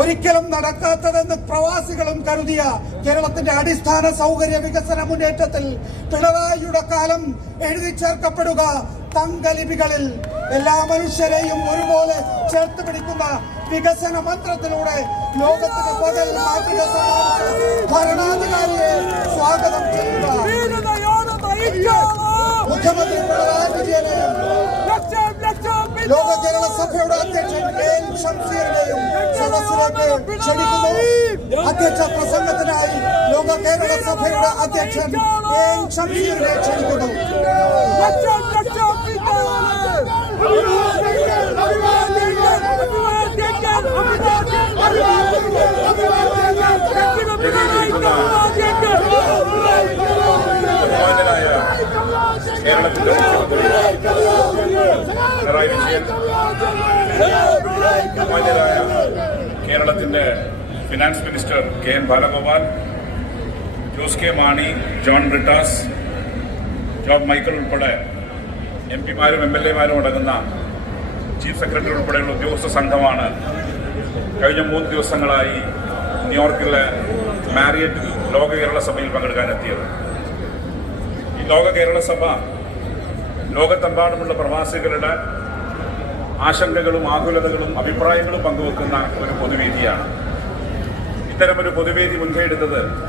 ഒരിക്കലും നടക്കാത്തതെന്ന് പ്രവാസികളും കരുതിയ കേരളത്തിന്റെ അടിസ്ഥാന സൗകര്യ വികസന മുന്നേറ്റത്തിൽ പിണറായിയുടെ കാലം എഴുതി ചേർക്കപ്പെടുക തങ്കലിപികളിൽ എല്ലാ മനുഷ്യരെയും ഒരുപോലെ ചേർത്ത് പിടിക്കുന്ന വികസന മന്ത്രത്തിലൂടെ ലോകത്തിന് ബദൽ മാതൃക ഭരണാധികാരിയെ സ്വാഗതം ചെയ്യുക. മുഖ്യമന്ത്രി പിണറായി വിജയനെയും ലോക കേരള സഭയുടെ അധ്യക്ഷൻ കെ.എൻ. ഷംസീറിനെയും സദസ്സിലേക്ക് ക്ഷണിക്കുന്നു. അധ്യക്ഷ പ്രസംഗത്തിനായി ലോക കേരള സഭയുടെ അധ്യക്ഷൻ കെ.എൻ. ഷംസീറിനെ ക്ഷണിക്കുന്നു. കേരളത്തിന്റെ പിണറായി വിജയൻ, ബഹുമാന്യരായ കേരളത്തിന്റെ finance minister K N. Balagopal, Jose K Mani, John Brittas, Job Michael ഉൾപ്പെടെ എംപിമാരും MLA-മാരും അടങ്ങുന്ന ചീഫ് സെക്രട്ടറി ഉൾപ്പെടെയുള്ള ഉദ്യോഗസ്ഥ സംഘമാണ് കഴിഞ്ഞ 3 ദിവസങ്ങളായി ന്യൂയോർക്കിലെ മാരിയറ്റ് ലോക കേരള സഭയിൽ പങ്കെടുക്കാനെത്തിയത്. ഈ ലോക കേരള സഭ ലോകത്തെമ്പാടുമുള്ള പ്രവാസികളുടെ ആശങ്കകളും ആകുലതകളും അഭിപ്രായങ്ങളും പങ്കുവെക്കുന്ന ഒരു പൊതുവേദിയാണ്. ഇത്തരമൊരു പൊതുവേദി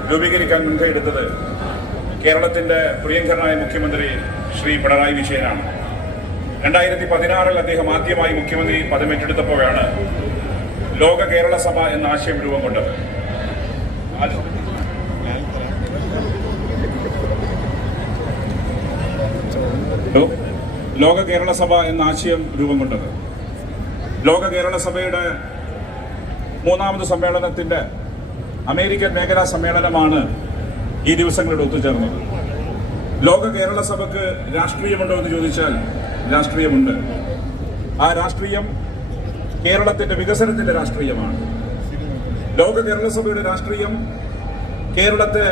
രൂപീകരിക്കാൻ മുൻകൈയെടുത്തത് കേരളത്തിന്റെ പ്രിയങ്കരനായ മുഖ്യമന്ത്രി ശ്രീ പിണറായി വിജയനാണ്. 2016 അദ്ദേഹം ആദ്യമായി മുഖ്യമന്ത്രി പദമേറ്റെടുത്തപ്പോഴാണ് ലോക കേരള സഭ എന്ന ആശയം രൂപം കൊണ്ടത്. ലോക കേരള സഭ എന്ന ആശയം രൂപം കൊണ്ടത് ലോക കേരള സഭയുടെ 3ാമത് സമ്മേളനത്തിന്റെ അമേരിക്കൻ മേഖലാ സമ്മേളനമാണ് ഈ ദിവസങ്ങളിൽ ഒത്തുചേർന്നത്. ലോക കേരള സഭയ്ക്ക് രാഷ്ട്രീയമുണ്ടോ എന്ന് ചോദിച്ചാൽ രാഷ്ട്രീയമുണ്ട്. ആ രാഷ്ട്രീയം കേരളത്തിന്റെ വികസനത്തിന്റെ രാഷ്ട്രീയമാണ്. ലോക കേരള സഭയുടെ രാഷ്ട്രീയം കേരളത്തെ